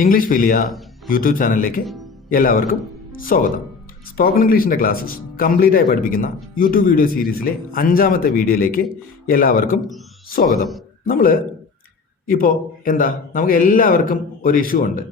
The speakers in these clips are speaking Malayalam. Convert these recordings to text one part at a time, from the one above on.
ഇംഗ്ലീഷ് ഫിലിയ യൂട്യൂബ് ചാനലിലേക്ക് എല്ലാവർക്കും സ്വാഗതം. സ്പോക്കൺ ഇംഗ്ലീഷിൻ്റെ ക്ലാസ്സസ് കംപ്ലീറ്റ് ആയി പഠിപ്പിക്കുന്ന യൂട്യൂബ് വീഡിയോ സീരീസിലെ 5ാമത്തെ വീഡിയോയിലേക്ക് എല്ലാവർക്കും സ്വാഗതം. നമ്മൾ ഇപ്പോൾ നമുക്ക് എല്ലാവർക്കും ഒരു ഇഷ്യൂ ഉണ്ട്.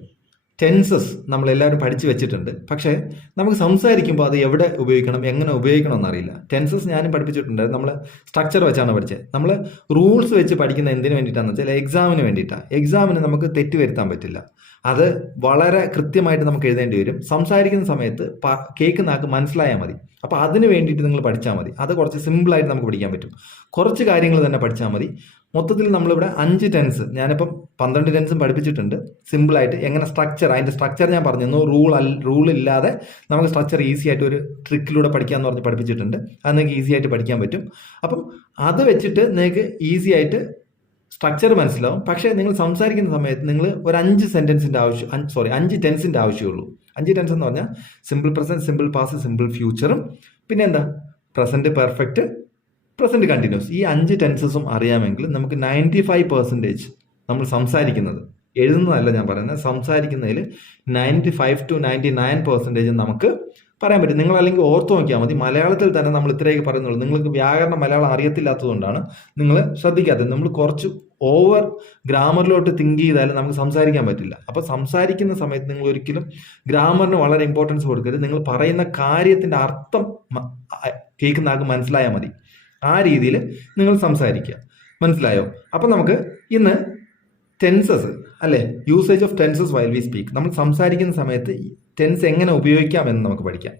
ടെൻസസ് നമ്മളെല്ലാവരും പഠിച്ചു വെച്ചിട്ടുണ്ട്, പക്ഷേ നമുക്ക് സംസാരിക്കുമ്പോൾ അത് എവിടെ ഉപയോഗിക്കണം, എങ്ങനെ ഉപയോഗിക്കണം എന്നറിയില്ല. ടെൻസസ് ഞാനും പഠിപ്പിച്ചിട്ടുണ്ട്. നമ്മൾ സ്ട്രക്ചർ വെച്ചാണ് പഠിച്ചത്. നമ്മൾ റൂൾസ് വെച്ച് പഠിക്കുന്ന എന്തിനു വേണ്ടിയിട്ടാണെന്ന് വെച്ചാൽ എക്സാമിന് വേണ്ടിയിട്ടാണ്. എക്സാമിന് നമുക്ക് തെറ്റ് വരുത്താൻ പറ്റില്ല. അത് വളരെ കൃത്യമായിട്ട് നമുക്ക് എഴുതേണ്ടി വരും. സംസാരിക്കുന്ന സമയത്ത് കേൾക്കുന്ന ആൾക്ക് മനസ്സിലായാൽ മതി. അപ്പോൾ അതിന് വേണ്ടിയിട്ട് നിങ്ങൾ പഠിച്ചാൽ മതി. അത് കുറച്ച് സിമ്പിളായിട്ട് നമുക്ക് പഠിക്കാൻ പറ്റും. കുറച്ച് കാര്യങ്ങൾ തന്നെ പഠിച്ചാൽ മതി. മൊത്തത്തിൽ നമ്മളിവിടെ 5 ടെൻസ്, ഞാനിപ്പം 12 ടെൻസും പഠിപ്പിച്ചിട്ടുണ്ട്. സിമ്പിളായിട്ട് എങ്ങനെ അതിൻ്റെ സ്ട്രക്ചർ ഞാൻ പറഞ്ഞു. റൂൾ ഇല്ലാതെ നമുക്ക് സ്ട്രക്ചർ ഈസി ആയിട്ട് ഒരു ട്രിക്കിലൂടെ പഠിക്കാമെന്ന് പറഞ്ഞ് പഠിപ്പിച്ചിട്ടുണ്ട്. അത് നിങ്ങൾക്ക് ഈസി ആയിട്ട് പഠിക്കാൻ പറ്റും. അപ്പം അത് വെച്ചിട്ട് നിങ്ങൾക്ക് ഈസി ആയിട്ട് സ്ട്രക്ചർ മനസ്സിലാവും. പക്ഷേ നിങ്ങൾ സംസാരിക്കുന്ന സമയത്ത് നിങ്ങൾ ഒരു 5 ടെൻസിൻ്റെ ആവശ്യമുള്ളൂ. 5 ടെൻസ് എന്ന് പറഞ്ഞാൽ simple present, simple past, simple ഫ്യൂച്ചറും പിന്നെ പ്രസന്റ് പെർഫെക്റ്റ്, പ്രസന്റ് കണ്ടിന്യൂസ്. ഈ 5 ടെൻസസും അറിയാമെങ്കിൽ നമുക്ക് 95% നമ്മൾ സംസാരിക്കുന്നത്, എഴുതുന്നതല്ല ഞാൻ പറയുന്നത്, സംസാരിക്കുന്നതിൽ 95 to 99% നമുക്ക് പറയാൻ പറ്റും. നിങ്ങൾ അല്ലെങ്കിൽ ഓർത്ത് നോക്കിയാൽ മതി. മലയാളത്തിൽ തന്നെ നമ്മൾ ഇത്രയൊക്കെ പറയുന്നുള്ളൂ. നിങ്ങൾക്ക് വ്യാകരണം മലയാളം അറിയത്തില്ലാത്തതുകൊണ്ടാണ് നിങ്ങൾ ശ്രദ്ധിക്കാത്തത്. നമ്മൾ കുറച്ച് ഓവർ ഗ്രാമറിലോട്ട് തിങ്ക് ചെയ്താലും നമുക്ക് സംസാരിക്കാൻ പറ്റില്ല. അപ്പോൾ സംസാരിക്കുന്ന സമയത്ത് നിങ്ങൾ ഒരിക്കലും ഗ്രാമറിന് വളരെ ഇമ്പോർട്ടൻസ് കൊടുക്കരുത്. നിങ്ങൾ പറയുന്ന കാര്യത്തിൻ്റെ അർത്ഥം കേൾക്കുന്ന ആൾക്ക് മനസ്സിലായാൽ മതി. ആ രീതിയിൽ നിങ്ങൾ സംസാരിക്കുക. മനസ്സിലായോ? അപ്പം നമുക്ക് ഇന്ന് ടെൻസസ് അല്ലേ, usage of tenses while we speak. നമ്മൾ സംസാരിക്കുന്ന സമയത്ത് ടെൻസ് എങ്ങനെ ഉപയോഗിക്കാമെന്ന് നമുക്ക് പഠിക്കാം.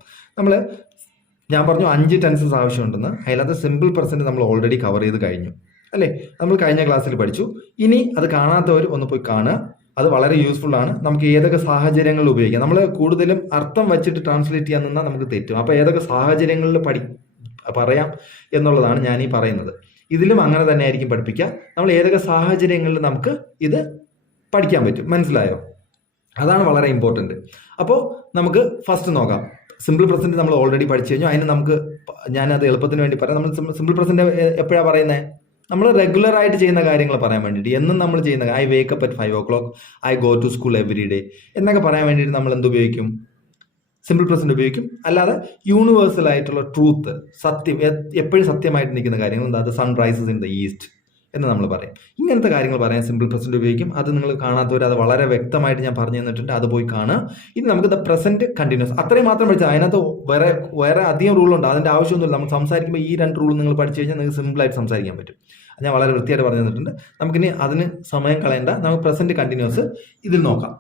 ഞാൻ പറഞ്ഞു 5 ടെൻസസ് ആവശ്യമുണ്ടെന്ന്. അതിനകത്ത് സിമ്പിൾ പ്രസന്റ് നമ്മൾ ഓൾറെഡി കവർ ചെയ്ത് കഴിഞ്ഞു അല്ലേ, നമ്മൾ കഴിഞ്ഞ ക്ലാസ്സിൽ പഠിച്ചു. ഇനി അത് കാണാത്തവർ ഒന്ന് പോയി കാണുക. അത് വളരെ യൂസ്ഫുൾ ആണ്. നമുക്ക് ഏതൊക്കെ സാഹചര്യങ്ങളിൽ ഉപയോഗിക്കാം. നമ്മൾ കൂടുതലും അർത്ഥം വെച്ചിട്ട് ട്രാൻസ്ലേറ്റ് ചെയ്യാൻ നിന്നാൽ നമുക്ക് തെറ്റും. അപ്പോൾ ഏതൊക്കെ സാഹചര്യങ്ങളിൽ പറയാം എന്നുള്ളതാണ് ഞാൻ ഈ പറയുന്നത്. ഇതിലും അങ്ങനെ തന്നെ ആയിരിക്കും പഠിപ്പിക്കുക. നമ്മൾ ഏതൊക്കെ സാഹചര്യങ്ങളിൽ നമുക്ക് ഇത് പഠിക്കാൻ പറ്റും. മനസ്സിലായോ? അതാണ് വളരെ ഇമ്പോർട്ടൻറ്റ്. അപ്പോൾ നമുക്ക് ഫസ്റ്റ് നോക്കാം. സിമ്പിൾ പ്രസന്റ് നമ്മൾ ഓൾറെഡി പഠിച്ചു കഴിഞ്ഞു. ഞാനത് എളുപ്പത്തിന് വേണ്ടി പറയാം. നമ്മൾ സിമ്പിൾ പ്രസന്റ് എപ്പോഴാണ് പറയുന്നത്? നമ്മൾ റെഗുലർ ആയിട്ട് ചെയ്യുന്ന കാര്യങ്ങൾ പറയാൻ വേണ്ടിയിട്ട്, എന്നും നമ്മൾ ചെയ്യുന്ന I wake up at 5 o'clock, I go to school every day എന്നൊക്കെ പറയാൻ വേണ്ടിയിട്ട് നമ്മൾ എന്തുപയോഗിക്കും? സിമ്പിൾ പ്രസന്റ് ഉപയോഗിക്കും. അല്ലാതെ യൂണിവേഴ്സൽ ആയിട്ടുള്ള ട്രൂത്ത്, സത്യം, എപ്പോഴും സത്യമായിട്ട് നിൽക്കുന്ന കാര്യങ്ങൾ, അത് സൺറൈസസ് ഇൻ ദ ഈസ്റ്റ് എന്ന് നമ്മൾ പറയും. ഇങ്ങനത്തെ കാര്യങ്ങൾ പറയാൻ സിമ്പിൾ പ്രസന്റ് ഉപയോഗിക്കും. അത് നിങ്ങൾ കാണാത്തവർ അത് വളരെ വ്യക്തമായിട്ട് ഞാൻ പറഞ്ഞു തന്നിട്ടുണ്ട്. അത് പോയി കാണുക. ഇനി നമുക്ക് ദ പ്രസന്റ് കണ്ടിന്യൂസ് അത്രയും മാത്രം പഠിച്ചാൽ, അതിനകത്ത് വേറെ അധികം റൂളുണ്ട്. അതിൻ്റെ ആവശ്യമൊന്നുമില്ല. നമ്മൾ സംസാരിക്കുമ്പോൾ ഈ 2 റൂൾ നിങ്ങൾ പഠിച്ചു കഴിഞ്ഞാൽ നിങ്ങൾക്ക് സിമ്പിളായിട്ട് സംസാരിക്കാൻ പറ്റും. ഞാൻ വളരെ വൃത്തിയായിട്ട് പറഞ്ഞു തന്നിട്ടുണ്ട്. നമുക്കിനി അതിന് സമയം കളയേണ്ട. നമുക്ക് പ്രസന്റ് കണ്ടിന്യൂസ് ഇതിൽ നോക്കാം.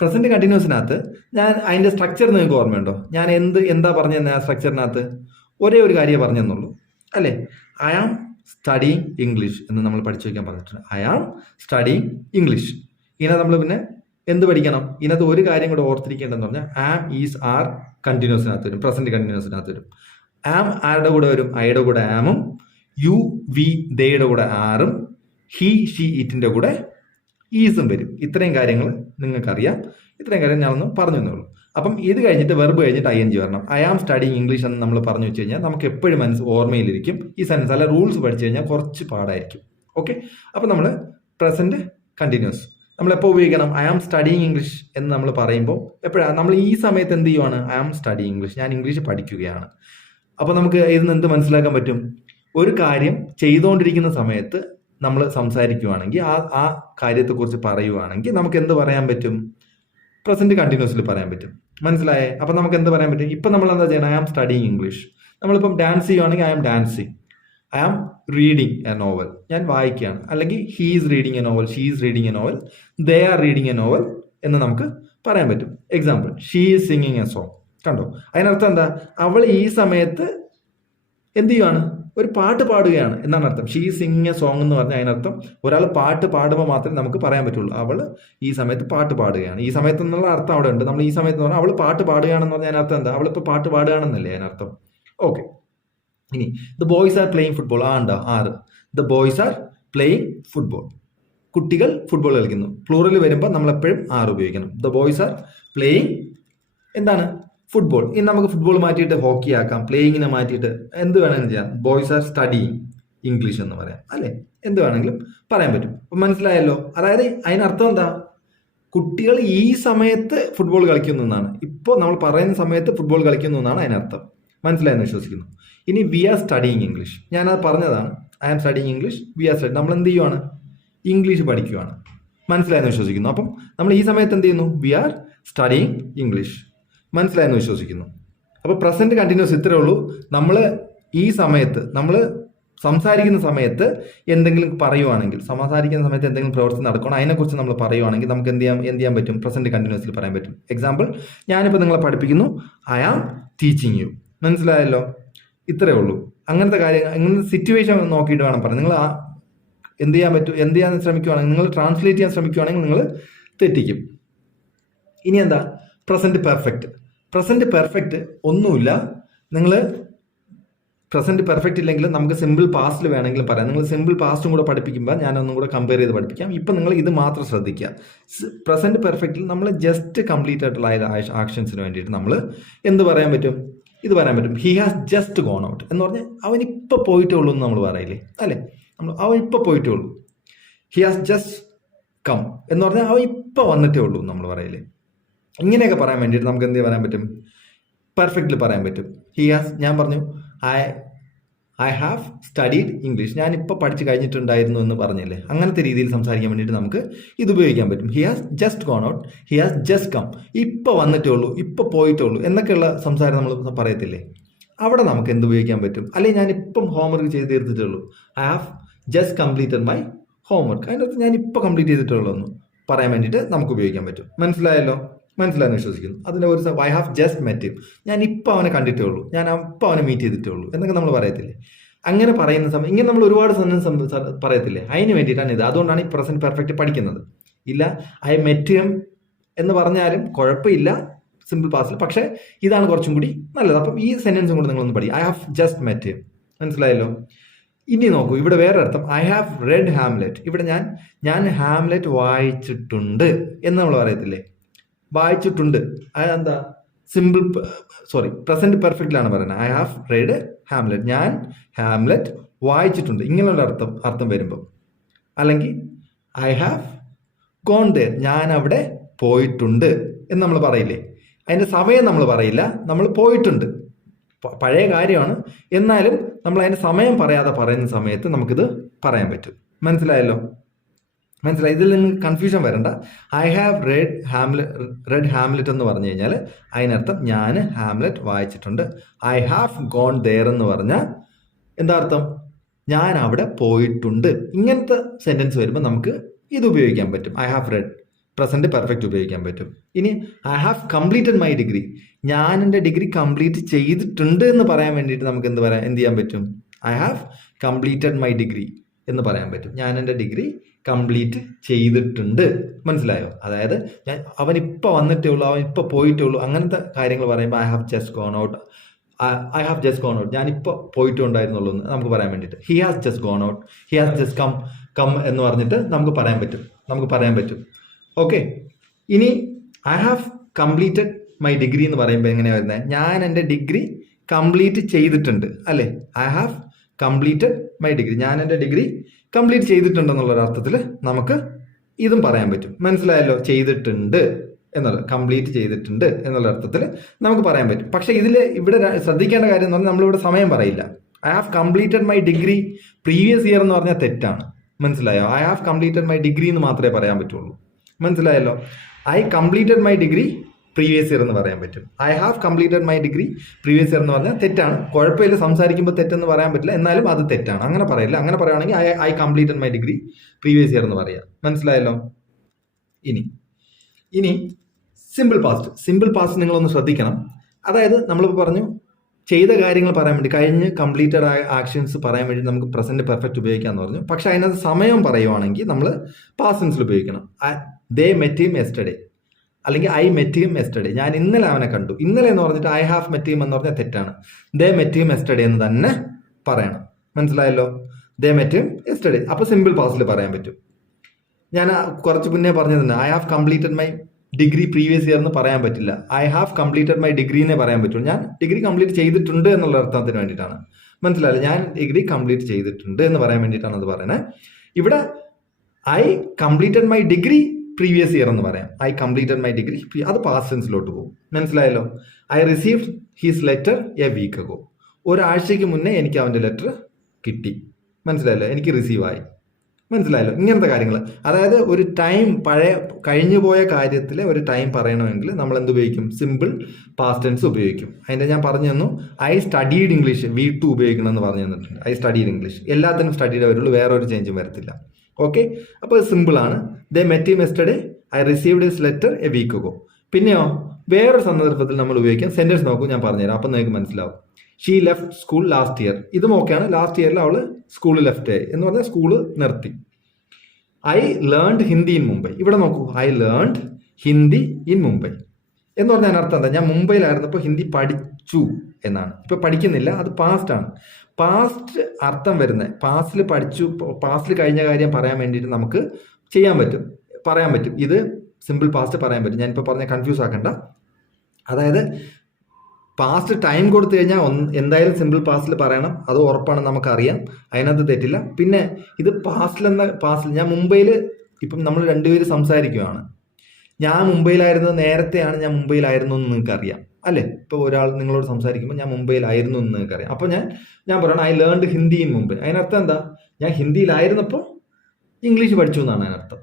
പ്രസന്റ് കണ്ടിന്യൂസിനകത്ത് ഞാൻ അതിൻ്റെ സ്ട്രക്ചർ നിങ്ങൾക്ക് ഓർമ്മയുണ്ടോ? ഞാൻ എന്താ പറഞ്ഞു തന്നെ ആ സ്ട്രക്ചറിനകത്ത്? ഒരേ ഒരു കാര്യം പറഞ്ഞു തന്നുള്ളൂ അല്ലേ. ഐ ആം സ്റ്റഡിങ് ഇംഗ്ലീഷ് എന്ന് നമ്മൾ പഠിച്ചു വയ്ക്കാൻ പറഞ്ഞിട്ടുണ്ട്. I am studying English. ഇതിനകത്ത് നമ്മൾ പിന്നെ എന്ത് പഠിക്കണം? ഇതിനകത്ത് ഒരു കാര്യം കൂടെ ഓർത്തിരിക്കേണ്ടതെന്ന് പറഞ്ഞാൽ ആം, ഈസ്, ആർ കണ്ടിന്യൂസിനകത്ത് വരും, പ്രസന്റ് കണ്ടിന്യൂസിനകത്ത് വരും. ആം ആരുടെ കൂടെ വരും? ഐയുടെ കൂടെ ആമും, യു, വി, ദയുടെ കൂടെ ആറും, ഹി, ഷീ, ഇറ്റിൻ്റെ കൂടെ ഈസും വരും. ഇത്രയും കാര്യങ്ങൾ നിങ്ങൾക്കറിയാം. ഇത്രയും കാര്യം ഞാനൊന്ന് പറഞ്ഞു തന്നുള്ളൂ. അപ്പം ഇത് കഴിഞ്ഞിട്ട് വെർബ് കഴിഞ്ഞിട്ട് ING വരണം. ഐ ആം സ്റ്റഡിങ് ഇംഗ്ലീഷ് എന്ന് നമ്മൾ പറഞ്ഞു വെച്ച് കഴിഞ്ഞാൽ നമുക്ക് എപ്പോഴും ഓർമ്മയിലിരിക്കും ഈ സെൻറ്റൻസ്. അല്ല, റൂൾസ് പഠിച്ചു കഴിഞ്ഞാൽ കുറച്ച് പാടായിരിക്കും. ഓക്കെ, അപ്പം നമ്മൾ പ്രസന്റ് കണ്ടിന്യൂസ് നമ്മളെപ്പോൾ ഉപയോഗിക്കണം? ഐ ആം സ്റ്റഡിങ് ഇംഗ്ലീഷ് എന്ന് നമ്മൾ പറയുമ്പോൾ എപ്പോഴാണ് നമ്മൾ ഈ സമയത്ത് എന്ത് ചെയ്യുവാണ്? ഐ ആം സ്റ്റഡിങ് ഇംഗ്ലീഷ്, ഞാൻ ഇംഗ്ലീഷ് പഠിക്കുകയാണ്. അപ്പോൾ നമുക്ക് ഇതിന് എന്ത് മനസ്സിലാക്കാൻ പറ്റും? ഒരു കാര്യം ചെയ്തുകൊണ്ടിരിക്കുന്ന സമയത്ത് നമ്മൾ സംസാരിക്കുകയാണെങ്കിൽ, ആ കാര്യത്തെക്കുറിച്ച് പറയുവാണെങ്കിൽ നമുക്ക് എന്ത് പറയാൻ പറ്റും? പ്രസന്റ് കണ്ടിന്യൂസിൽ പറയാൻ പറ്റും. മനസ്സിലായേ? അപ്പം നമുക്ക് എന്ത് പറയാൻ പറ്റും? ഇപ്പം നമ്മൾ എന്താ ചെയ്യണം? I am studying English. നമ്മളിപ്പം ഡാൻസ് ചെയ്യുവാണെങ്കിൽ I am dancing. I am reading a novel, ഞാൻ വായിക്കുകയാണ്. അല്ലെങ്കിൽ he is reading a novel, she is reading a novel, they are reading a novel എന്ന് നമുക്ക് പറയാൻ പറ്റും. Example, she is singing a song. കണ്ടോ? അതിനർത്ഥം എന്താ? അവൾ ഈ സമയത്ത് എന്ത് ചെയ്യുവാണ്? ഒരു പാട്ട് പാടുകയാണ് എന്നാണ് അർത്ഥം. ഷീ സിംഗ് എ സോങ് എന്ന് പറഞ്ഞാൽ അതിനർത്ഥം ഒരാൾ പാട്ട് പാടുമ്പോൾ മാത്രമേ നമുക്ക് പറയാൻ പറ്റുള്ളൂ അവൾ ഈ സമയത്ത് പാട്ട് പാടുകയാണ്. ഈ സമയത്ത് എന്നുള്ള അർത്ഥം അവിടെ ഉണ്ട്. നമ്മൾ ഈ സമയത്ത് പറഞ്ഞാൽ അവൾ പാട്ട് പാടുകയാണെന്ന് പറഞ്ഞാൽ അതിനർത്ഥം എന്താ? അവളിപ്പോൾ പാട്ട് പാടുകയാണെന്നല്ലേ അതിനർത്ഥം. ഓക്കെ, ഇനി the boys are playing football. ആറ്. The boys are playing football. കുട്ടികൾ ഫുട്ബോൾ കളിക്കുന്നു. പ്ലൂറൽ വരുമ്പോൾ നമ്മളെപ്പോഴും ആർ ഉപയോഗിക്കണം. ദ ബോയ്സ് ആർ പ്ലേയിങ് എന്താണ്? ഫുട്ബോൾ. ഇനി നമുക്ക് ഫുട്ബോൾ മാറ്റിയിട്ട് ഹോക്കി ആക്കാം. പ്ലേയിങ്ങിനെ മാറ്റിയിട്ട് എന്ത് വേണമെങ്കിലും ചെയ്യാം. ബോയ്സ് ആർ സ്റ്റഡിങ് ഇംഗ്ലീഷ് എന്ന് പറയാം അല്ലേ. എന്ത് വേണമെങ്കിലും പറയാൻ പറ്റും. അപ്പം മനസ്സിലായല്ലോ? അതായത് അതിനർത്ഥം എന്താ? കുട്ടികൾ ഈ സമയത്ത് ഫുട്ബോൾ കളിക്കുന്നു എന്നാണ്. ഇപ്പോൾ നമ്മൾ പറയുന്ന സമയത്ത് ഫുട്ബോൾ കളിക്കുന്നു എന്നാണ് അതിനർത്ഥം. മനസ്സിലായെന്ന് വിശ്വസിക്കുന്നു. ഇനി വി ആർ സ്റ്റഡിങ് ഇംഗ്ലീഷ്, ഞാനത് പറഞ്ഞതാണ്. I am studying English, we are study, നമ്മൾ എന്ത് ചെയ്യുവാണ്? ഇംഗ്ലീഷ് പഠിക്കുകയാണ്. മനസ്സിലായെന്ന് വിശ്വസിക്കുന്നു. അപ്പം നമ്മൾ ഈ സമയത്ത് എന്ത് ചെയ്യുന്നു? We are studying English. മനസ്സിലായെന്ന് വിശ്വസിക്കുന്നു. അപ്പോൾ പ്രസന്റ് കണ്ടിന്യൂസ് ഇത്രയേ ഉള്ളൂ. നമ്മൾ ഈ സമയത്ത് നമ്മൾ സംസാരിക്കുന്ന സമയത്ത് എന്തെങ്കിലും പറയുവാണെങ്കിൽ, സംസാരിക്കുന്ന സമയത്ത് എന്തെങ്കിലും പ്രവൃത്തി നടക്കണം, അതിനെക്കുറിച്ച് നമ്മൾ പറയുവാണെങ്കിൽ നമുക്ക് എന്ത് ചെയ്യാൻ പറ്റും? പ്രസന്റ് കണ്ടിന്യൂസിൽ പറയാൻ പറ്റും. എക്സാമ്പിൾ, ഞാനിപ്പോൾ നിങ്ങളെ പഠിപ്പിക്കുന്നു, ഐ ആം ടീച്ചിങ് യു. മനസ്സിലായല്ലോ? ഇത്രയേ ഉള്ളൂ. അങ്ങനത്തെ കാര്യങ്ങൾ, അങ്ങനത്തെ സിറ്റുവേഷൻ നോക്കിയിട്ട് വേണം പറയാം. നിങ്ങൾ എന്ത് ചെയ്യാൻ ശ്രമിക്കുവാണെങ്കിൽ, നിങ്ങൾ ട്രാൻസ്ലേറ്റ് ചെയ്യാൻ ശ്രമിക്കുവാണെങ്കിൽ നിങ്ങൾ തെറ്റിക്കും. ഇനി എന്താ പ്രസന്റ് പെർഫെക്റ്റ്? പ്രസന്റ് പെർഫെക്റ്റ് ഒന്നുമില്ല. നിങ്ങൾ പ്രസന്റ് പെർഫെക്റ്റ് ഇല്ലെങ്കിൽ നമുക്ക് സിമ്പിൾ പാസ്റ്റിൽ വേണമെങ്കിൽ പറയാം. നിങ്ങൾ സിമ്പിൾ പാസ്റ്റും കൂടെ പഠിപ്പിക്കുമ്പോൾ ഞാനൊന്നും കൂടെ കമ്പയർ ചെയ്ത് പഠിപ്പിക്കാം. ഇപ്പം നിങ്ങൾ ഇത് മാത്രം ശ്രദ്ധിക്കുക. പ്രസന്റ് പെർഫെക്റ്റിൽ നമ്മൾ ജസ്റ്റ് കംപ്ലീറ്റ് ആയിട്ടുള്ള ആക്ഷൻസിന് വേണ്ടിയിട്ട് നമ്മൾ എന്ത് പറയാൻ പറ്റും? ഇത് പറയാൻ പറ്റും. He has just gone out എന്ന് പറഞ്ഞാൽ അവനിപ്പോൾ പോയിട്ടേ ഉള്ളൂ എന്ന് നമ്മൾ പറയില്ലേ, അല്ലേ? അവൻ ഇപ്പോൾ പോയിട്ടേ ഉള്ളൂ. ഹി ഹാസ് ജസ്റ്റ് കം എന്ന് പറഞ്ഞാൽ അവൻ ഇപ്പോൾ വന്നിട്ടേ ഉള്ളൂ നമ്മൾ പറയില്ലേ. ഇങ്ങനെയൊക്കെ പറയാൻ വേണ്ടിയിട്ട് നമുക്ക് എന്ത് പറയാൻ പറ്റും? പെർഫെക്റ്റ്ലി പറയാൻ പറ്റും. ഹി ഹാസ്, ഞാൻ പറഞ്ഞു ഐ ഹാവ് സ്റ്റഡീഡ് ഇംഗ്ലീഷ്, ഞാനിപ്പോൾ പഠിച്ച് കഴിഞ്ഞിട്ടുണ്ടായിരുന്നു എന്ന് പറഞ്ഞില്ലേ. അങ്ങനത്തെ രീതിയിൽ സംസാരിക്കാൻ വേണ്ടിയിട്ട് നമുക്ക് ഇത് ഉപയോഗിക്കാൻ പറ്റും. He has just gone out, he has just come, ഇപ്പോൾ വന്നിട്ടേ ഉള്ളൂ, ഇപ്പോൾ പോയിട്ടേ ഉള്ളൂ എന്നൊക്കെയുള്ള സംസാരം നമ്മൾ പറയത്തില്ലേ. അവിടെ നമുക്ക് എന്ത് ഉപയോഗിക്കാൻ പറ്റും? അല്ലെങ്കിൽ ഞാനിപ്പം ഹോംവർക്ക് ചെയ്ത് തീർത്തിട്ടേ ഉള്ളൂ, I have just completed my homework, അതിൻ്റെ അടുത്ത് ഞാനിപ്പോൾ കംപ്ലീറ്റ് ചെയ്തിട്ടുള്ളൂ എന്ന് പറയാൻ വേണ്ടിയിട്ട് നമുക്ക് ഉപയോഗിക്കാൻ പറ്റും. മനസ്സിലായല്ലോ? മനസ്സിലായെന്ന് വിശ്വസിക്കുന്നു. അതിൻ്റെ ഒരു I have just met him, ഞാൻ ഇപ്പോൾ അവനെ കണ്ടിട്ടേ ഉള്ളൂ, ഞാൻ ഇപ്പോൾ അവനെ മീറ്റ് ചെയ്തിട്ടേ ഉള്ളൂ എന്നൊക്കെ നമ്മൾ പറയത്തില്ലേ. അങ്ങനെ പറയുന്ന സമയം ഇങ്ങനെ നമ്മൾ ഒരുപാട് സെന്റൻസ് പറയത്തില്ലേ. അതിന് വേണ്ടിയിട്ടാണ് ഇത്. അതുകൊണ്ടാണ് ഈ പ്രസന്റ് പെർഫെക്റ്റ് പഠിക്കുന്നത്. ഇല്ല ഐ മെറ്റ് ഹിം എന്ന് പറഞ്ഞാലും കുഴപ്പമില്ല സിമ്പിൾ പാസ്റ്റിൽ, പക്ഷേ ഇതാണ് കുറച്ചും കൂടി നല്ലത്. അപ്പം ഈ സെന്റൻസും കൂടി നിങ്ങളൊന്ന് പഠിക്കും. I have just met him. മനസ്സിലായല്ലോ? ഇനി നോക്കൂ, ഇവിടെ വേറെ അർത്ഥം, ഐ ഹാവ് റെഡ് ഹാംലെറ്റ്. ഇവിടെ ഞാൻ ഹാംലെറ്റ് വായിച്ചിട്ടുണ്ട് എന്ന് നമ്മൾ പറയത്തില്ലേ. വായിച്ചിട്ടുണ്ട്, അതെന്താ? പ്രസന്റ് പെർഫെക്റ്റിലാണ് പറയുന്നത്. ഐ ഹാവ് റെഡ് ഹാംലെറ്റ്, ഞാൻ ഹാംലെറ്റ് വായിച്ചിട്ടുണ്ട്, ഇങ്ങനെയുള്ള അർത്ഥം വരുമ്പം. അല്ലെങ്കിൽ ഐ ഹാവ് ഗോൺ ദേർ, ഞാൻ അവിടെ പോയിട്ടുണ്ട് എന്ന് നമ്മൾ പറയില്ലേ. അതിൻ്റെ സമയം നമ്മൾ പറയില്ല, നമ്മൾ പോയിട്ടുണ്ട്, പഴയ കാര്യമാണ്. എന്നാലും നമ്മൾ അതിൻ്റെ സമയം പറയാതെ പറയുന്ന സമയത്ത് നമുക്കിത് പറയാൻ പറ്റും. മനസ്സിലായല്ലോ? മനസ്സിലായി? ഇതിൽ നിങ്ങൾക്ക് കൺഫ്യൂഷൻ വരണ്ട. ഐ ഹാവ് റെഡ് ഹാംലെറ്റ് എന്ന് പറഞ്ഞു കഴിഞ്ഞാൽ അതിനർത്ഥം ഞാൻ ഹാംലെറ്റ് വായിച്ചിട്ടുണ്ട്. ഐ ഹാവ് ഗോൺ ദെയർ എന്ന് പറഞ്ഞാൽ എന്താ അർത്ഥം? ഞാൻ അവിടെ പോയിട്ടുണ്ട്. ഇങ്ങനത്തെ സെന്റൻസ് വരുമ്പോൾ നമുക്ക് ഇത് ഉപയോഗിക്കാൻ പറ്റും. I have red present perfect ഉപയോഗിക്കാൻ പറ്റും. ഇനി I have completed my degree, ഞാൻ എൻ്റെ ഡിഗ്രി കംപ്ലീറ്റ് ചെയ്തിട്ടുണ്ട് എന്ന് പറയാൻ വേണ്ടിയിട്ട് നമുക്ക് എന്ത് ചെയ്യാൻ പറ്റും? I have completed my degree എന്ന് പറയാൻ പറ്റും. ഞാൻ എൻ്റെ ഡിഗ്രി കംപ്ലീറ്റ് ചെയ്തിട്ടുണ്ട്. മനസ്സിലായോ? അതായത് അവൻ ഇപ്പോൾ വന്നിട്ടേ ഉള്ളൂ, അവൻ ഇപ്പോൾ പോയിട്ടേ ഉള്ളൂ, അങ്ങനത്തെ കാര്യങ്ങൾ പറയുമ്പോൾ I have just gone out, ഞാനിപ്പോൾ പോയിട്ടുണ്ടായിരുന്നുള്ളൂ എന്ന് നമുക്ക് പറയാൻ വേണ്ടിയിട്ട്. He has just gone out, he has just come എന്ന് പറഞ്ഞിട്ട് നമുക്ക് പറയാൻ പറ്റും. ഓക്കെ. ഇനി I have completed my degree എന്ന് പറയുമ്പോൾ എങ്ങനെയാണ് വരുന്നത്? ഞാൻ എൻ്റെ ഡിഗ്രി കംപ്ലീറ്റ് ചെയ്തിട്ടുണ്ട്, അല്ലേ? I have completed my degree, ഞാൻ എൻ്റെ ഡിഗ്രി കംപ്ലീറ്റ് ചെയ്തിട്ടുണ്ടെന്നുള്ള അർത്ഥത്തിൽ നമുക്ക് ഇതും പറയാൻ പറ്റും. മനസ്സിലായല്ലോ? ചെയ്തിട്ടുണ്ട് എന്നുള്ളത്, കംപ്ലീറ്റ് ചെയ്തിട്ടുണ്ട് എന്നുള്ള അർത്ഥത്തിൽ നമുക്ക് പറയാൻ പറ്റും. പക്ഷേ ഇവിടെ ശ്രദ്ധിക്കേണ്ട കാര്യം എന്ന് പറഞ്ഞാൽ നമ്മളിവിടെ സമയം പറയില്ല. I have completed my degree previous year എന്ന് പറഞ്ഞാൽ തെറ്റാണ്. മനസ്സിലായോ? I have completed my degree എന്ന് മാത്രമേ പറയാൻ പറ്റുള്ളൂ. മനസ്സിലായല്ലോ? I completed my degree previous year എന്ന് പറയാൻ പറ്റും. I have completed my degree previous year എന്ന് പറഞ്ഞാൽ തെറ്റാണ്. കുഴപ്പമില്ല, സംസാരിക്കുമ്പോൾ തെറ്റെന്ന് പറയാൻ പറ്റില്ല, എന്നാലും അത് തെറ്റാണ്. അങ്ങനെ പറയില്ല. അങ്ങനെ പറയുകയാണെങ്കിൽ I completed my degree previous year എന്ന് പറയാം. മനസ്സിലായല്ലോ? ഇനി സിമ്പിൾ പാസ്റ്റ് നിങ്ങളൊന്ന് ശ്രദ്ധിക്കണം. അതായത് നമ്മളിപ്പോൾ പറഞ്ഞു ചെയ്ത കാര്യങ്ങൾ പറയാൻ വേണ്ടി, കഴിഞ്ഞ് കംപ്ലീറ്റഡ് ആയ ആക്ഷൻസ് പറയാൻ വേണ്ടി നമുക്ക് പ്രസന്റ് പെർഫെക്റ്റ് ഉപയോഗിക്കാമെന്ന് പറഞ്ഞു. പക്ഷെ അതിനകത്ത് സമയം പറയുവാണെങ്കിൽ നമ്മൾ പാസ്റ്റ് ടെൻസിൽ ഉപയോഗിക്കണം. ദേ മെറ്റ് ഹിം യെസ്റ്റർഡേ, അല്ലെങ്കിൽ ഐ മെറ്റ് ഹിം യെസ്റ്റർഡേ, ഞാൻ ഇന്നലെ അവനെ കണ്ടു. ഇന്നലെ എന്ന് പറഞ്ഞിട്ട് ഐ ഹാവ് മെറ്റ് ഹിം എന്ന് പറഞ്ഞാൽ തെറ്റാണ്. ദേ മെറ്റ് ഹിം യെസ്റ്റർഡേ എന്ന് തന്നെ പറയണം. മനസ്സിലായല്ലോ? ദേ മെറ്റ് ഹിം യെസ്റ്റർഡേ. അപ്പോൾ സിമ്പിൾ പാസ്റ്റിൽ പറയാൻ പറ്റും. ഞാൻ കുറച്ച് മുന്നേ പറഞ്ഞത് തന്നെ I have completed my degree previous year എന്ന് പറയാൻ പറ്റില്ല. I have completed my degree എന്നേ പറയാൻ പറ്റുള്ളൂ. ഞാൻ ഡിഗ്രി കംപ്ലീറ്റ് ചെയ്തിട്ടുണ്ട് എന്നുള്ള അർത്ഥത്തിന് വേണ്ടിയിട്ടാണ്. മനസ്സിലായില്ല? ഞാൻ ഡിഗ്രി കംപ്ലീറ്റ് ചെയ്തിട്ടുണ്ട് എന്ന് പറയാൻ വേണ്ടിയിട്ടാണ് അത് പറയുന്നത്. ഇവിടെ I completed my degree previous year എന്ന് പറയാം. ഐ കംപ്ലീറ്റഡ് മൈ ഡിഗ്രി, അത് പാസ്റ്റ് ടെൻസിലോട്ട് പോകും. മനസ്സിലായല്ലോ? I received his letter a week ago. ഒരാഴ്ചയ്ക്ക് മുന്നേ എനിക്ക് അവൻ്റെ ലെറ്റർ കിട്ടി. മനസ്സിലായല്ലോ? എനിക്ക് റിസീവ് ആയി. മനസ്സിലായല്ലോ? ഇങ്ങനത്തെ കാര്യങ്ങൾ, അതായത് ഒരു ടൈം കഴിഞ്ഞു പോയ കാര്യത്തിൽ ഒരു ടൈം പറയണമെങ്കിൽ നമ്മൾ എന്ത് ഉപയോഗിക്കും? സിമ്പിൾ പാസ്റ്റ് ടെൻസ് ഉപയോഗിക്കും. അതിൻ്റെ ഞാൻ പറഞ്ഞു തന്നു, ഐ സ്റ്റഡീഡ് ഇംഗ്ലീഷ് V2 ഉപയോഗിക്കണം എന്ന് പറഞ്ഞു തന്നിട്ടുണ്ട്. ഐ സ്റ്റഡീഡ് ഇംഗ്ലീഷ്, എല്ലാത്തിനും സ്റ്റഡീഡേ വരുള്ളൂ, വേറെ ഒരു ചേഞ്ചും വരത്തില്ല. ഓക്കെ, അപ്പോൾ സിമ്പിളാണ്. They met him yesterday, I received his letter a week ago. പിന്നെയോ വേറൊരു സന്ദർഭത്തിൽ നമ്മൾ ഉപയോഗിക്കാം. സെന്റൻസ് നോക്കൂ, ഞാൻ പറഞ്ഞുതരാം, അപ്പം നിങ്ങൾക്ക് മനസ്സിലാവും. She left school last year. ഇതും ഓക്കെയാണ്. ലാസ്റ്റ് ഇയറിൽ അവൾ സ്കൂൾ ലെഫ്റ്റ് ആയി എന്ന് പറഞ്ഞാൽ സ്കൂള് നിർത്തി. I learned Hindi in Mumbai. ഇവിടെ നോക്കൂ, I learned Hindi in Mumbai എന്ന് പറഞ്ഞാൽ അർത്ഥം എന്താ? ഞാൻ മുംബൈയിലായിരുന്നപ്പോൾ ഹിന്ദി പഠിച്ചു എന്നാണ്. ഇപ്പൊ പഠിക്കുന്നില്ല, അത് പാസ്റ്റ് ആണ്. പാസ്റ്റ് അർത്ഥം വരുന്നത് പാസ്റ്റിൽ പഠിച്ചു, പാസ്റ്റിൽ കഴിഞ്ഞ കാര്യം പറയാൻ വേണ്ടിയിട്ട് നമുക്ക് പറയാൻ പറ്റും. ഇത് സിമ്പിൾ പാസ്റ്റ് പറയാൻ പറ്റും. ഞാനിപ്പോൾ പറഞ്ഞ കൺഫ്യൂസ് ആക്കണ്ട. അതായത് പാസ്റ്റ് ടൈം കൊടുത്തു കഴിഞ്ഞാൽ എന്തായാലും സിമ്പിൾ പാസ്റ്റിൽ പറയണം, അത് ഉറപ്പാണ്, നമുക്കറിയാം, അതിനകത്ത് തെറ്റില്ല. പിന്നെ ഇത് പാസ്റ്റിൽ ഞാൻ മുംബൈയിൽ, ഇപ്പം നമ്മൾ രണ്ടുപേരും സംസാരിക്കുകയാണ്, ഞാൻ മുംബൈയിലായിരുന്നത് നേരത്തെയാണ്, ഞാൻ മുംബൈയിലായിരുന്നു എന്ന് നിങ്ങൾക്ക് അറിയാം അല്ലേ? ഇപ്പോൾ ഒരാൾ നിങ്ങളോട് സംസാരിക്കുമ്പോൾ ഞാൻ മുംബൈയിലായിരുന്നു എന്ന് നിങ്ങൾക്ക് അറിയാം. അപ്പോൾ ഞാൻ പറയണം I learned Hindi in Mumbai. അതിനർത്ഥം എന്താ? ഞാൻ ഹിന്ദിയിലായിരുന്നപ്പോൾ ഇംഗ്ലീഷ് പഠിച്ചു എന്നാണ് അതിനർത്ഥം.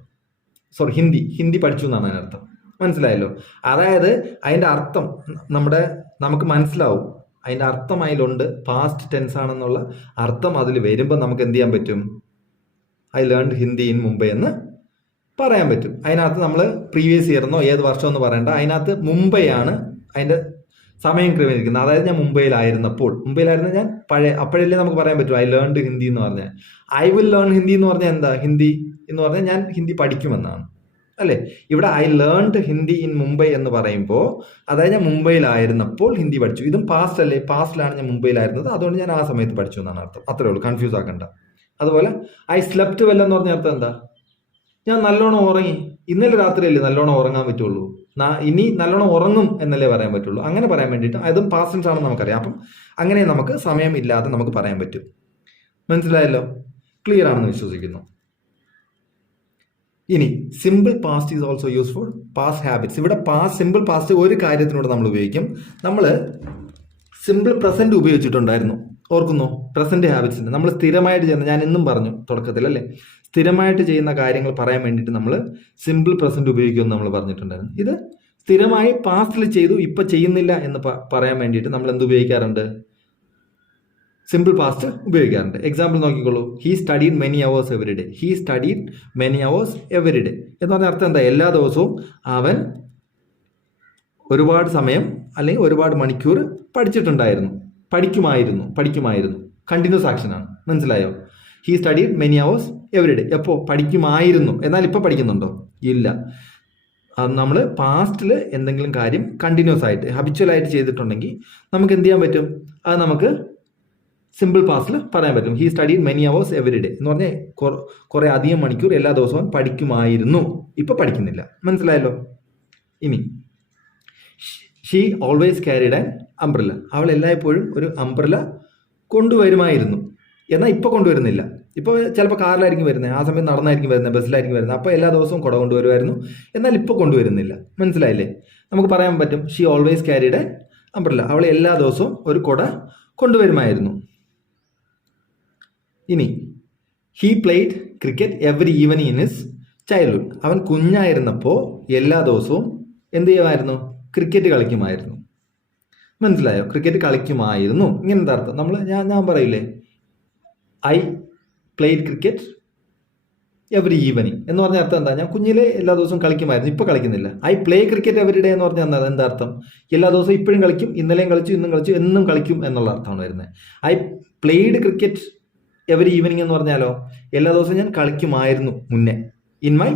ഹിന്ദി പഠിച്ചു എന്നാണ് അതിനർത്ഥം. മനസ്സിലായല്ലോ? അതായത് അതിൻ്റെ അർത്ഥം നമുക്ക് മനസ്സിലാവും. അതിൻ്റെ അർത്ഥം അതിലുണ്ട്, പാസ്റ്റ് ടെൻസ് ആണെന്നുള്ള അർത്ഥം അതിൽ വരുമ്പോൾ നമുക്ക് എന്ത് ചെയ്യാൻ പറ്റും? I learned Hindi in Mumbai എന്ന് പറയാൻ പറ്റും. അതിനകത്ത് നമ്മൾ പ്രീവിയസ് ഇയർ എന്നോ ഏത് വർഷം എന്ന് പറയണ്ട, അതിനകത്ത് മുംബൈയാണ് അതിൻ്റെ സമയം ക്രമീകരിക്കുന്നത്. അതായത് ഞാൻ മുംബൈയിലായിരുന്നപ്പോൾ ഞാൻ അപ്പോഴല്ലേ നമുക്ക് പറയാൻ പറ്റും ഐ ലേൺഡ് ഹിന്ദി എന്ന് പറഞ്ഞാൽ. ഐ വിൽ ലേൺ ഹിന്ദി എന്ന് പറഞ്ഞാൽ എന്താ? ഹിന്ദി എന്ന് പറഞ്ഞാൽ ഞാൻ ഹിന്ദി പഠിക്കുമെന്നാണ് അല്ലേ? ഇവിടെ I learned Hindi in Mumbai എന്ന് പറയുമ്പോൾ അതായത് ഞാൻ മുംബൈയിലായിരുന്നപ്പോൾ ഹിന്ദി പഠിച്ചു. ഇതും പാസ്റ്റ് അല്ലേ? പാസ്റ്റിലാണ് ഞാൻ മുംബൈയിലായിരുന്നത്, അതുകൊണ്ട് ഞാൻ ആ സമയത്ത് പഠിച്ചു എന്നാണ് അർത്ഥം. അത്രേ ഉള്ളൂ, കൺഫ്യൂസ് ആക്കണ്ട. അതുപോലെ ഐ സ്ലെപ്റ്റ് വെൽ എന്ന് പറഞ്ഞ അർത്ഥം എന്താ? ഞാൻ നല്ലോണം ഉറങ്ങി. ഇന്നലെ രാത്രിയല്ലേ നല്ലോണം ഉറങ്ങാൻ പറ്റുള്ളൂ, ഇനി നല്ലോണം ഉറങ്ങും എന്നല്ലേ പറയാൻ പറ്റുള്ളൂ. അങ്ങനെ പറയാൻ വേണ്ടിയിട്ട് അതും പാസ്റ്റ് ടെൻസ് ആണെന്ന് നമുക്കറിയാം. അപ്പം അങ്ങനെ നമുക്ക് സമയം ഇല്ലാതെ നമുക്ക് പറയാൻ പറ്റും. മനസ്സിലായല്ലോ? ക്ലിയർ ആണെന്ന് വിശ്വസിക്കുന്നു. ഇനി simple past is also use for past habits. ഇവിടെ സിമ്പിൾ പാസ്റ്റ് ഒരു കാര്യത്തിനോട് നമ്മൾ ഉപയോഗിക്കും. നമ്മൾ സിമ്പിൾ പ്രസന്റ് ഉപയോഗിച്ചിട്ടുണ്ടായിരുന്നു, ഓർക്കുന്നു? പ്രസന്റ് ഹാബിറ്റ്സിന് നമ്മൾ സ്ഥിരമായിട്ട് ചെയ്യുന്ന, ഞാൻ ഇന്നും പറഞ്ഞു തുടക്കത്തിൽ അല്ലേ, സ്ഥിരമായിട്ട് ചെയ്യുന്ന കാര്യങ്ങൾ പറയാൻ വേണ്ടിയിട്ട് നമ്മൾ സിമ്പിൾ പ്രസന്റ് ഉപയോഗിക്കുമെന്ന് നമ്മൾ പറഞ്ഞിട്ടുണ്ടായിരുന്നു. ഇത് സ്ഥിരമായി പാസ്റ്റിൽ ചെയ്തു, ഇപ്പം ചെയ്യുന്നില്ല എന്ന് പറയാൻ വേണ്ടിയിട്ട് നമ്മൾ എന്ത് ഉപയോഗിക്കാറുണ്ട്? സിമ്പിൾ പാസ്റ്റ് ഉപയോഗിക്കാറുണ്ട്. എക്സാമ്പിൾ നോക്കിക്കോളൂ. He studied many hours every day. He studied many hours every day എന്ന് പറഞ്ഞ അർത്ഥം എന്താ? എല്ലാ ദിവസവും അവൻ ഒരുപാട് സമയം അല്ലെങ്കിൽ ഒരുപാട് മണിക്കൂർ പഠിക്കുമായിരുന്നു. കണ്ടിന്യൂസ് ആക്ഷനാണ്. മനസ്സിലായോ? He studied many hours every day. എപ്പോൾ? പഠിക്കുമായിരുന്നു. എന്നാൽ ഇപ്പോൾ പഠിക്കുന്നുണ്ടോ? ഇല്ല. നമ്മൾ പാസ്റ്റിൽ എന്തെങ്കിലും കാര്യം കണ്ടിന്യൂസ് ആയിട്ട് ഹബിച്വലായിട്ട് ചെയ്തിട്ടുണ്ടെങ്കിൽ നമുക്ക് എന്ത് ചെയ്യാൻ പറ്റും? അത് നമുക്ക് സിമ്പിൾ പാസ്റ്റിൽ പറയാൻ പറ്റും. He studied many hours every day എന്ന് പറഞ്ഞാൽ കുറേ അധികം മണിക്കൂർ എല്ലാ ദിവസവും പഠിക്കുമായിരുന്നു, ഇപ്പം പഠിക്കുന്നില്ല. മനസ്സിലായല്ലോ? ഇനി she always carried an umbrella. അവൾ എല്ലായ്പ്പോഴും ഒരു അംബ്രല്ല കൊണ്ടുവരുമായിരുന്നു, എന്നാൽ ഇപ്പോൾ കൊണ്ടുവരുന്നില്ല. ഇപ്പോൾ ചിലപ്പോൾ കാറിലായിരിക്കും വരുന്നത്, ആ സമയത്ത് നടന്നായിരിക്കും വരുന്നത്, ബസ്സിലായിരിക്കും വരുന്നത്. അപ്പോൾ എല്ലാ ദിവസവും കുട കൊണ്ടുവരുമായിരുന്നു, എന്നാൽ ഇപ്പോൾ കൊണ്ടുവരുന്നില്ല. മനസ്സിലായില്ലേ? നമുക്ക് പറയാൻ പറ്റും she always carried an umbrella. അവൾ എല്ലാ ദിവസവും ഒരു കുട കൊണ്ടുവരുമായിരുന്നു. ഇനി he played cricket every evening in his childhood. അവൻ കുഞ്ഞായിരുന്നപ്പോൾ എല്ലാ ദിവസവും എന്ത് ചെയ്യുമായിരുന്നു? ക്രിക്കറ്റ് കളിക്കുമായിരുന്നു. മനസ്സിലായോ? ക്രിക്കറ്റ് കളിക്കുമായിരുന്നു. ഇങ്ങനത്തെ അർത്ഥം ഞാൻ പറയില്ലേ, I played cricket every evening എന്ന് പറഞ്ഞ അർത്ഥം എന്താ? ഞാൻ കുഞ്ഞിലെ എല്ലാ ദിവസവും കളിക്കുമായിരുന്നു, ഇപ്പോൾ കളിക്കുന്നില്ല. I play cricket every day എന്ന് പറഞ്ഞാൽ എന്താ അർത്ഥം? എല്ലാ ദിവസവും ഇപ്പോഴും കളിക്കും, ഇന്നലെയും കളിച്ചു, ഇന്നും കളിച്ചു, എന്നും കളിക്കും എന്നുള്ള അർത്ഥമാണ് വരുന്നത്. I played cricket every evening എന്ന് പറഞ്ഞാലോ, എല്ലാ ദിവസവും ഞാൻ കളിക്കുമായിരുന്നു മുന്നേ, ഇൻ മൈ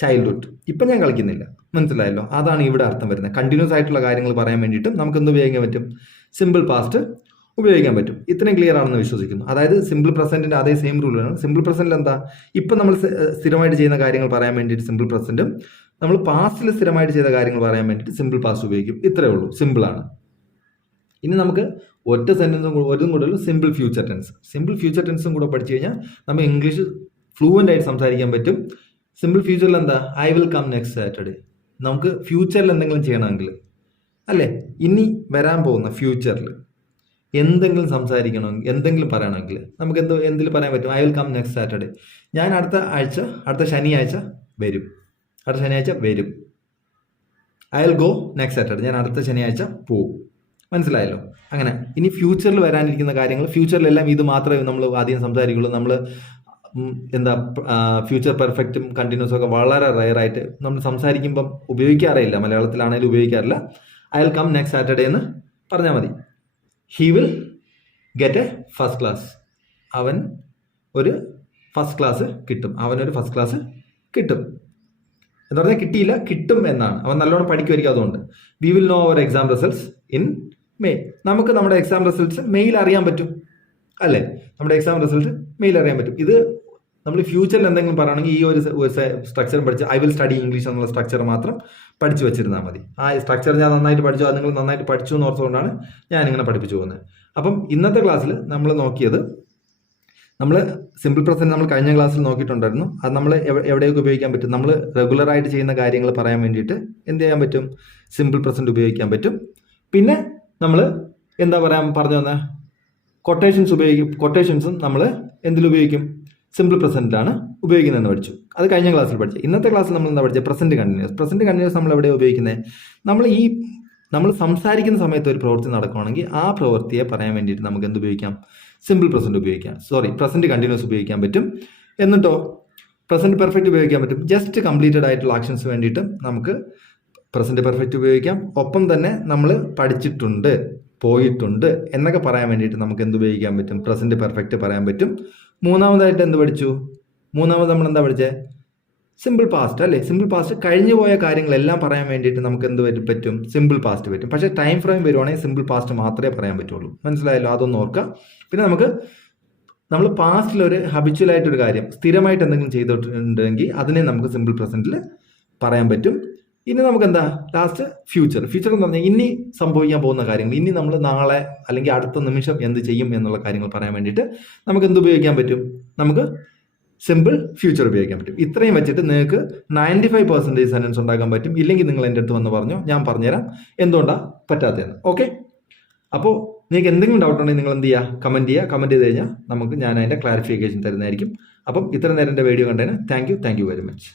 ചൈൽഡ്ഹുഡ്. ഇപ്പം ഞാൻ കളിക്കുന്നില്ല. മനസ്സിലായല്ലോ? അതാണ് ഇവിടെ അർത്ഥം വരുന്നത്. കണ്ടിന്യൂസ് ആയിട്ടുള്ള കാര്യങ്ങൾ പറയാൻ വേണ്ടിയിട്ടും നമുക്ക് എന്ത് ഉപയോഗിക്കാൻ പറ്റും? സിമ്പിൾ പാസ്റ്റ് ഉപയോഗിക്കാൻ പറ്റും. ഇത്രയും ക്ലിയർ ആണെന്ന് വിശ്വസിക്കുന്നു. അതായത് സിമ്പിൾ പ്രസന്റിന്റെ അതേ സെയിം റൂളാണ്. സിമ്പിൾ പ്രസന്റിൽ എന്താ? ഇപ്പം നമ്മൾ സ്ഥിരമായിട്ട് ചെയ്യുന്ന കാര്യങ്ങൾ പറയാൻ വേണ്ടിയിട്ട് സിമ്പിൾ പ്രസന്റും, നമ്മൾ പാസ്റ്റിൽ സ്ഥിരമായിട്ട് ചെയ്ത കാര്യങ്ങൾ പറയാൻ വേണ്ടിയിട്ട് സിമ്പിൾ പാസ്റ്റ് ഉപയോഗിക്കും. ഇത്രയേ ഉള്ളൂ, സിമ്പിളാണ്. ഇനി നമുക്ക് ഒറ്റ സെന്റൻസും ഒന്നും കൂടുതൽ സിമ്പിൾ ഫ്യൂച്ചർ ടെൻസും കൂടെ പഠിച്ചു കഴിഞ്ഞാൽ നമുക്ക് ഇംഗ്ലീഷ് ഫ്ലൂവൻ്റ് ആയിട്ട് സംസാരിക്കാൻ പറ്റും. സിമ്പിൾ ഫ്യൂച്ചറിൽ എന്താ, I will come next Saturday. നമുക്ക് ഫ്യൂച്ചറിൽ എന്തെങ്കിലും ചെയ്യണമെങ്കിൽ അല്ലേ, ഇനി വരാൻ പോകുന്ന ഫ്യൂച്ചറിൽ എന്തെങ്കിലും സംസാരിക്കണമെങ്കിൽ എന്തെങ്കിലും പറയണമെങ്കിൽ നമുക്ക് എന്തിൽ പറയാൻ പറ്റും? I will come next Saturday. ഞാൻ അടുത്ത ശനിയാഴ്ച വരും. I will go next Saturday. ഞാൻ അടുത്ത ശനിയാഴ്ച പോവും. മനസ്സിലായല്ലോ? അങ്ങനെ ഇനി ഫ്യൂച്ചറിൽ വരാനിരിക്കുന്ന കാര്യങ്ങൾ, ഫ്യൂച്ചറിലെല്ലാം ഇത് മാത്രമേ നമ്മൾ ആദ്യം സംസാരിക്കുള്ളൂ. നമ്മൾ ഫ്യൂച്ചർ പെർഫെക്റ്റും കണ്ടിന്യൂസും ഒക്കെ വളരെ റയറായിട്ട് നമ്മൾ സംസാരിക്കുമ്പം ഉപയോഗിക്കാറില്ല. മലയാളത്തിലാണെങ്കിലും ഉപയോഗിക്കാറില്ല. I will come next Saturday എന്ന് പറഞ്ഞാൽ മതി. He will get a first class. അവൻ ഒരു ഫസ്റ്റ് ക്ലാസ് കിട്ടും. എന്ന് പറഞ്ഞാൽ കിട്ടിയില്ല, കിട്ടും എന്നാണ്. അവൻ നല്ലോണം പഠിക്കുമായിരിക്കും. അതുകൊണ്ട് we will know our exam results in May. നമുക്ക് നമ്മുടെ എക്സാം റിസൾട്ട്സ് മെയിൽ അറിയാൻ പറ്റും അല്ലേ? നമ്മുടെ എക്സാം റിസൾട്ട് മെയിൽ അറിയാൻ പറ്റും. ഇത് നമ്മൾ ഫ്യൂച്ചറിൽ എന്തെങ്കിലും പറയുകയാണെങ്കിൽ ഈ ഒരു സ്ട്രക്ചർ പഠിച്ച് ഐ വിൽ സ്റ്റഡി ഇംഗ്ലീഷ് എന്നുള്ള സ്ട്രക്ചർ മാത്രം പഠിച്ചു വെച്ചിരുന്നാൽ മതി. ആ സ്ട്രക്ചർ ഞാൻ നന്നായിട്ട് പഠിച്ചു, അത് നിങ്ങൾ നന്നായിട്ട് പഠിച്ചു എന്ന് ഓർത്തുകൊണ്ടാണ് ഞാനിങ്ങനെ പഠിപ്പിച്ചു പോകുന്നത്. അപ്പം ഇന്നത്തെ ക്ലാസ്സിൽ നമ്മൾ നോക്കിയത്, നമ്മൾ സിമ്പിൾ പ്രസന്റ് നമ്മൾ കഴിഞ്ഞ ക്ലാസ്സിൽ നോക്കിയിട്ടുണ്ടായിരുന്നു. അത് നമ്മൾ എവിടെയൊക്കെ ഉപയോഗിക്കാൻ പറ്റും? നമ്മൾ റെഗുലറായിട്ട് ചെയ്യുന്ന കാര്യങ്ങൾ പറയാൻ വേണ്ടിയിട്ട് എന്ത് ചെയ്യാൻ പറ്റും? സിമ്പിൾ പ്രസന്റ് ഉപയോഗിക്കാൻ പറ്റും. പിന്നെ നമ്മൾ പറഞ്ഞു വന്ന കൊട്ടേഷൻസും നമ്മൾ എന്തിലുപയോഗിക്കും? സിമ്പിൾ പ്രസന്റിലാണ് ഉപയോഗിക്കുന്നതെന്ന് പഠിച്ചു. അത് കഴിഞ്ഞ ക്ലാസ്സിൽ പഠിച്ചു. ഇന്നത്തെ ക്ലാസ്സിൽ നമ്മൾ എന്താ പഠിച്ചത്? പ്രസന്റ് കണ്ടിന്യൂസ് നമ്മൾ എവിടെ ഉപയോഗിക്കുന്നത്? നമ്മൾ സംസാരിക്കുന്ന സമയത്ത് ഒരു പ്രവൃത്തി നടക്കുകയാണെങ്കിൽ ആ പ്രവൃത്തിയെ പറയാൻ വേണ്ടിയിട്ട് നമുക്ക് എന്ത് ഉപയോഗിക്കാം? സിമ്പിൾ പ്രസന്റ് ഉപയോഗിക്കാം. പ്രസന്റ് കണ്ടിന്യൂസ് ഉപയോഗിക്കാൻ പറ്റും. എന്നിട്ടോ പ്രസന്റ് പെർഫെക്റ്റ് ഉപയോഗിക്കാൻ പറ്റും. ജസ്റ്റ് കംപ്ലീറ്റഡ് ആയിട്ടുള്ള ആക്ഷൻസ് വേണ്ടിയിട്ട് നമുക്ക് പ്രസന്റ് പെർഫെക്റ്റ് ഉപയോഗിക്കാം. ഒപ്പം തന്നെ നമ്മൾ പഠിച്ചിട്ടുണ്ട്, പോയിട്ടുണ്ട് എന്നൊക്കെ പറയാൻ വേണ്ടിയിട്ട് നമുക്ക് എന്ത് ഉപയോഗിക്കാൻ പറ്റും? പ്രസന്റ് പെർഫെക്റ്റ് പറയാൻ പറ്റും. മൂന്നാമതായിട്ട് എന്ത് പഠിച്ചു? നമ്മൾ എന്താ പഠിച്ചത്? സിമ്പിൾ പാസ്റ്റ് അല്ലേ? സിമ്പിൾ പാസ്റ്റ് കഴിഞ്ഞു പോയ കാര്യങ്ങളെല്ലാം പറയാൻ വേണ്ടിയിട്ട് നമുക്ക് എന്ത് പറ്റും? സിമ്പിൾ പാസ്റ്റ് പറ്റും. പക്ഷേ ടൈം ഫ്രെയിം വരുവാണെങ്കിൽ സിമ്പിൾ പാസ്റ്റ് മാത്രമേ പറയാൻ പറ്റുള്ളൂ. മനസ്സിലായല്ലോ? അതൊന്ന് ഓർക്കുക. പിന്നെ നമ്മൾ പാസ്റ്റിൽ ഒരു ഹബിച്വലായിട്ടൊരു കാര്യം സ്ഥിരമായിട്ട് എന്തെങ്കിലും ചെയ്തിട്ടുണ്ടെങ്കിൽ അതിനെ നമുക്ക് സിമ്പിൾ പ്രസന്റിൽ പറയാൻ പറ്റും. ഇനി നമുക്ക് എന്താ ലാസ്റ്റ് ഫ്യൂച്ചർ എന്ന് പറഞ്ഞാൽ ഇനി സംഭവിക്കാൻ പോകുന്ന കാര്യങ്ങൾ, ഇനി നമ്മൾ നാളെ അല്ലെങ്കിൽ അടുത്ത നിമിഷം എന്ത് ചെയ്യും എന്നുള്ള കാര്യങ്ങൾ പറയാൻ വേണ്ടിയിട്ട് നമുക്ക് എന്ത് ഉപയോഗിക്കാൻ പറ്റും? നമുക്ക് സിമ്പിൾ ഫ്യൂച്ചർ ഉപയോഗിക്കാൻ പറ്റും. ഇത്രയും വെച്ചിട്ട് നിങ്ങൾക്ക് 95% സെന്റൻസ് ഉണ്ടാക്കാൻ പറ്റും. ഇല്ലെങ്കിൽ നിങ്ങൾ എൻ്റെ അടുത്ത് വന്ന് പറഞ്ഞോ, ഞാൻ പറഞ്ഞുതരാം എന്തുകൊണ്ടാണ് പറ്റാത്തതെന്ന്. ഓക്കെ? അപ്പോൾ നിങ്ങൾക്ക് എന്തെങ്കിലും ഡൗട്ട് ഉണ്ടെങ്കിൽ നിങ്ങൾ എന്ത് ചെയ്യുക? കമൻറ്റ് ചെയ്ത് കഴിഞ്ഞാൽ ഞാൻ അതിൻ്റെ ക്ലാരിഫിക്കേഷൻ തരുന്നതായിരിക്കും. അപ്പം ഇത്ര നേരം എൻ്റെ വീഡിയോ കണ്ടതിന് താങ്ക് യു വെരി മച്ച്.